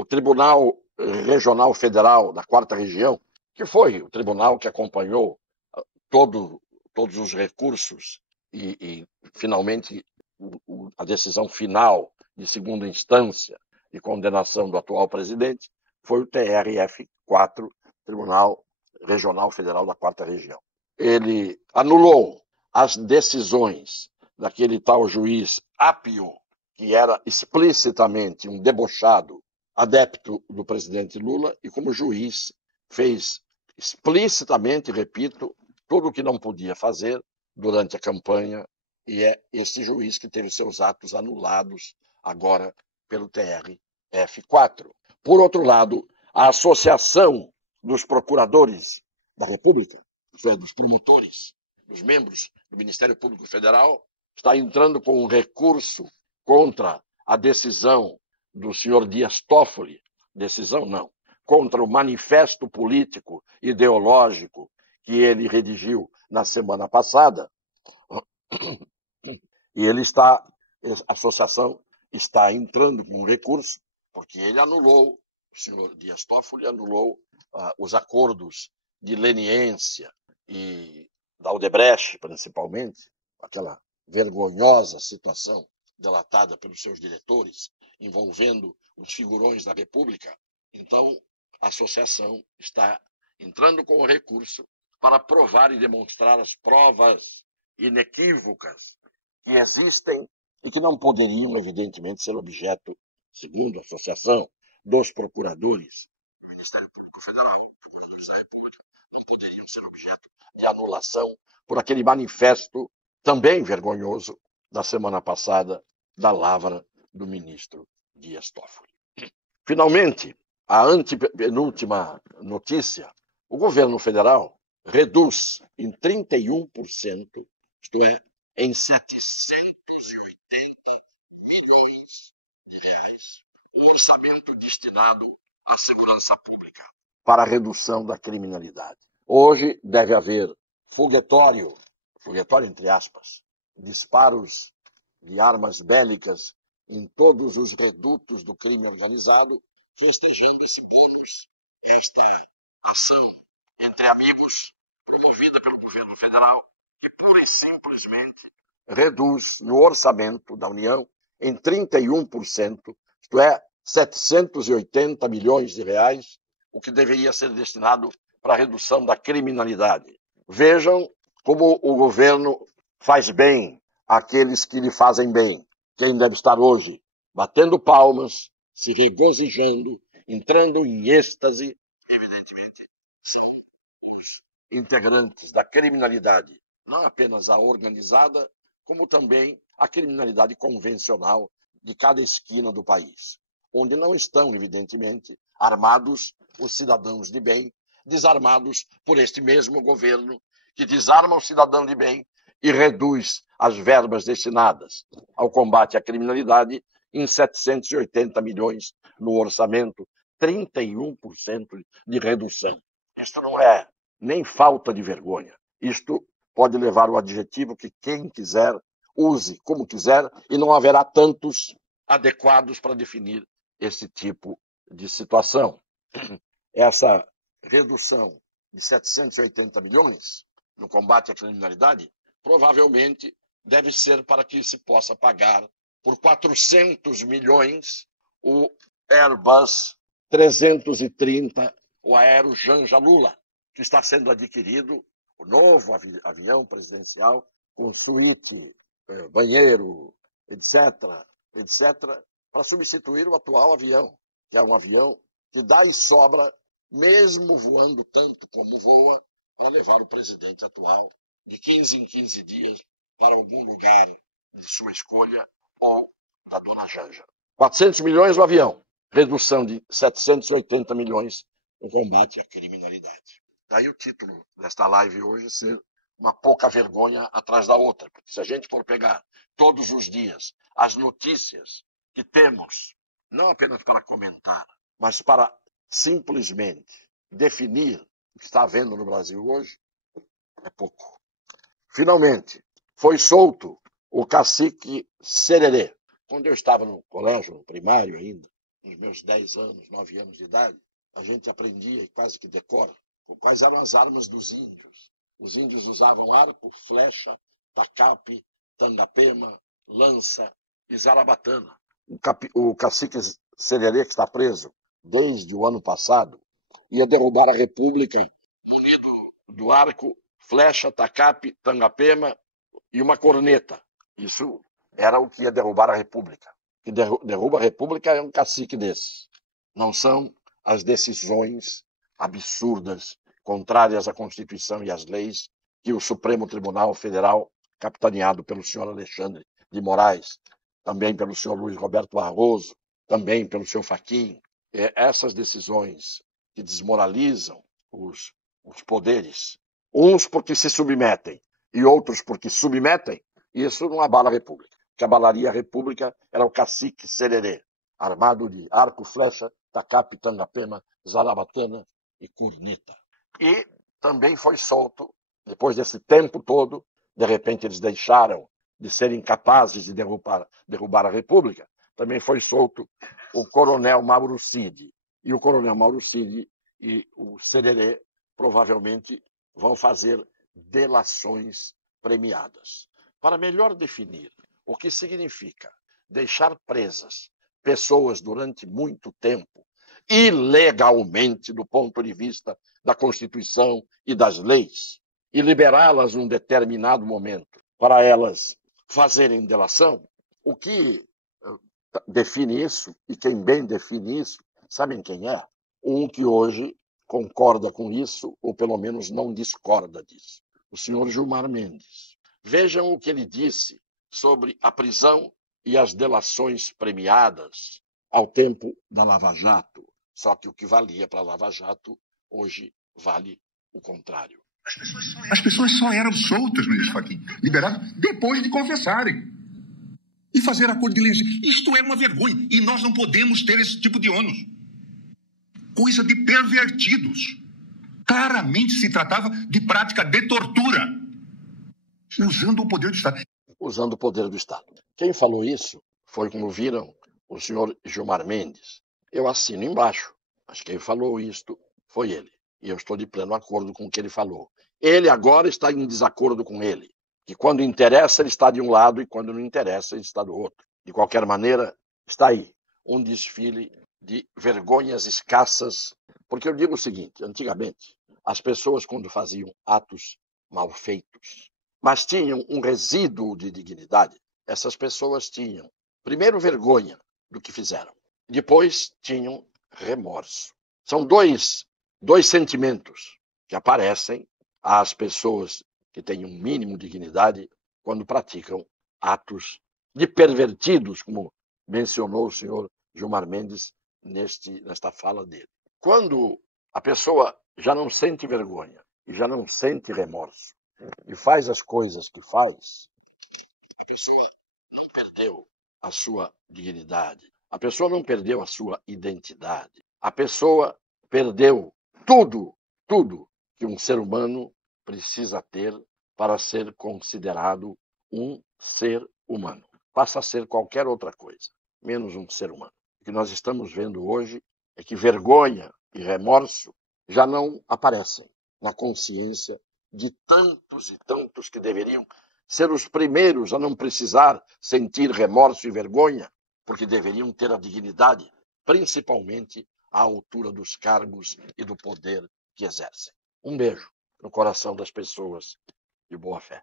o Tribunal Regional Federal da Quarta Região, que foi o tribunal que acompanhou todos os recursos e finalmente, a decisão final de segunda instância de condenação do atual presidente, foi o TRF4, Tribunal Regional Federal da Quarta Região. Ele anulou as decisões daquele tal juiz Apio, que era explicitamente um debochado adepto do presidente Lula, e como juiz fez explicitamente, repito, tudo o que não podia fazer durante a campanha, e é esse juiz que teve seus atos anulados agora pelo TRF4. Por outro lado, a Associação dos Procuradores da República, dos promotores, dos membros do Ministério Público Federal, está entrando com um recurso contra a decisão do senhor Dias Toffoli, decisão não, contra o manifesto político ideológico que ele redigiu na semana passada. E a associação está entrando com um recurso, porque ele anulou, o senhor Dias Toffoli anulou os acordos de leniência e da Odebrecht, principalmente, aquela vergonhosa situação delatada pelos seus diretores, envolvendo os figurões da República. Então, a associação está entrando com o recurso para provar e demonstrar as provas inequívocas que existem e que não poderiam, evidentemente, ser objeto, segundo a associação dos procuradores do Ministério Público Federal, procuradores da República, não poderiam ser objeto de anulação por aquele manifesto também vergonhoso da semana passada da lavra do ministro Dias Toffoli. Finalmente, a antepenúltima notícia: o governo federal reduz em 31%, isto é, em 780 milhões de reais, o orçamento destinado à segurança pública para a redução da criminalidade. Hoje deve haver foguetório entre aspas, disparos de armas bélicas em todos os redutos do crime organizado, festejando esse bônus, esta ação entre amigos promovida pelo governo federal, que pura e simplesmente reduz no orçamento da União em 31%, isto é, 780 milhões de reais, o que deveria ser destinado para a redução da criminalidade. Vejam como o governo faz bem àqueles que lhe fazem bem. Quem deve estar hoje batendo palmas, se regozijando, entrando em êxtase, evidentemente, são os integrantes da criminalidade, não apenas a organizada, como também a criminalidade convencional de cada esquina do país, onde não estão, evidentemente, armados os cidadãos de bem, desarmados por este mesmo governo que desarma o cidadão de bem e reduz as verbas destinadas ao combate à criminalidade em 780 milhões no orçamento, 31% de redução. Isto não é nem falta de vergonha. Isto pode levar o adjetivo que quem quiser use como quiser e não haverá tantos adequados para definir esse tipo de situação. Essa redução de 780 milhões no combate à criminalidade provavelmente deve ser para que se possa pagar por 400 milhões o Airbus 330, o Aero Janja Lula, que está sendo adquirido, o novo avião presidencial com suíte, banheiro, etc., para substituir o atual avião, que é um avião que dá e sobra, mesmo voando tanto como voa, para levar o presidente atual de 15 em 15 dias para algum lugar de sua escolha ou da dona Janja. 400 milhões no avião, redução de 780 milhões no combate à criminalidade. Daí o título desta live hoje ser uma pouca vergonha atrás da outra, porque se a gente for pegar todos os dias as notícias que temos, não apenas para comentar, mas para simplesmente definir o que está havendo no Brasil hoje, é pouco. Finalmente, foi solto o cacique Sererê. Quando eu estava no colégio, no primário ainda, nos meus 10 anos, 9 anos de idade, a gente aprendia e quase que decora quais eram as armas dos índios. Os índios usavam arco, flecha, tacape, tandapema, lança e zarabatana. O cacique Sererê, que está preso desde o ano passado, ia derrubar a República munido do arco, flecha, tacape, tangapema e uma corneta. Isso era o que ia derrubar a República. O que derruba a República é um cacique desses. Não são as decisões absurdas, contrárias à Constituição e às leis, que o Supremo Tribunal Federal, capitaneado pelo senhor Alexandre de Moraes, também pelo senhor Luiz Roberto Barroso, também pelo senhor Fachin, essas decisões que desmoralizam os poderes, uns porque se submetem e outros porque submetem, isso não abala a República. O que abalaria a República era o cacique Sererê, armado de arco, flecha, tacape, tangapema, zarabatana e corneta. E também foi solto, depois desse tempo todo, de repente eles deixaram de serem capazes de derrubar a República, também foi solto o coronel Mauro Cid. E o coronel Mauro Cid e o Sererê provavelmente vão fazer delações premiadas. Para melhor definir o que significa deixar presas pessoas durante muito tempo, ilegalmente do ponto de vista da Constituição e das leis, e liberá-las num determinado momento para elas fazerem delação, o que define isso, e quem bem define isso, sabem quem é? Um que hoje concorda com isso, ou pelo menos não discorda disso. O senhor Gilmar Mendes. Vejam o que ele disse sobre a prisão e as delações premiadas ao tempo da Lava Jato. Só que o que valia para a Lava Jato, hoje vale o contrário. As pessoas só eram soltas, Luiz Fachin, liberadas depois de confessarem. E fazer acordo de leniência. Isto é uma vergonha. E nós não podemos ter esse tipo de ônus. Coisa de pervertidos. Claramente se tratava de prática de tortura. Usando o poder do Estado. Usando o poder do Estado. Quem falou isso foi, como viram, o senhor Gilmar Mendes. Eu assino embaixo. Mas quem falou isto foi ele. E eu estou de pleno acordo com o que ele falou. Ele agora está em desacordo com ele. Que quando interessa, ele está de um lado e quando não interessa, ele está do outro. De qualquer maneira, está aí um desfile de vergonhas escassas. Porque eu digo o seguinte, antigamente, as pessoas quando faziam atos mal feitos, mas tinham um resíduo de dignidade, essas pessoas tinham, primeiro, vergonha do que fizeram. Depois, tinham remorso. São dois sentimentos que aparecem às pessoas que têm um mínimo de dignidade quando praticam atos de pervertidos, como mencionou o senhor Gilmar Mendes nesta fala dele. Quando a pessoa já não sente vergonha e já não sente remorso e faz as coisas que faz, a pessoa não perdeu a sua dignidade, a pessoa não perdeu a sua identidade, a pessoa perdeu tudo que um ser humano precisa ter para ser considerado um ser humano. Passa a ser qualquer outra coisa, menos um ser humano. O que nós estamos vendo hoje é que vergonha e remorso já não aparecem na consciência de tantos e tantos que deveriam ser os primeiros a não precisar sentir remorso e vergonha, porque deveriam ter a dignidade, principalmente à altura dos cargos e do poder que exercem. Um beijo no coração das pessoas de boa fé.